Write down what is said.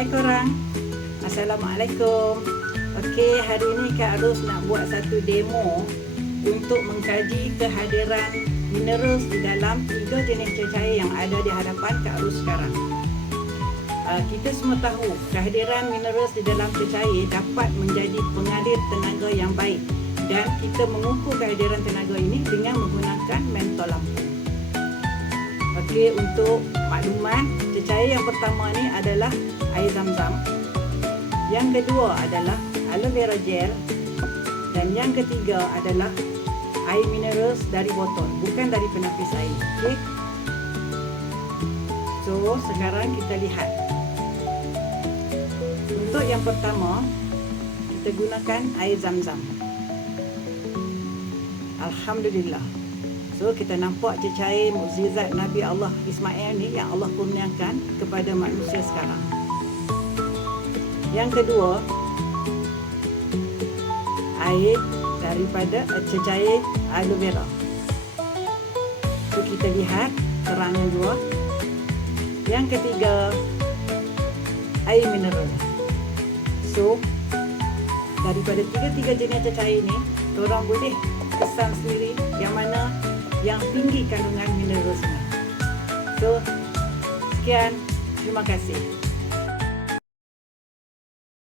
Hai korang, Assalamualaikum. Okey, hari ni Kak Ros nak buat satu demo untuk mengkaji kehadiran mineral di dalam 3 jenis cecair yang ada di hadapan Kak Ros sekarang. Kita semua tahu kehadiran mineral di dalam cecair dapat menjadi pengalir tenaga yang baik, dan kita mengukur kehadiran tenaga ini dengan menggunakan mentol lampu. Okey, untuk makluman, cecair yang pertama ni adalah air zam-zam. Yang kedua adalah aloe vera gel. Dan yang ketiga adalah air mineral dari botol, bukan dari penapis air. Okey. So, sekarang kita lihat. Untuk yang pertama, kita gunakan air zam-zam. Alhamdulillah. So, kita nampak cecair mukjizat Nabi Allah Ismail ni yang Allah kurniakan kepada manusia sekarang. Yang kedua, air daripada cecair aloe vera. So, kita lihat terangnya dua. Yang ketiga, air mineral. So, daripada tiga-tiga jenis cecair ni, korang boleh kesan sendiri yang mana yang tinggi kandungan mineralnya. So, sekian. Terima kasih.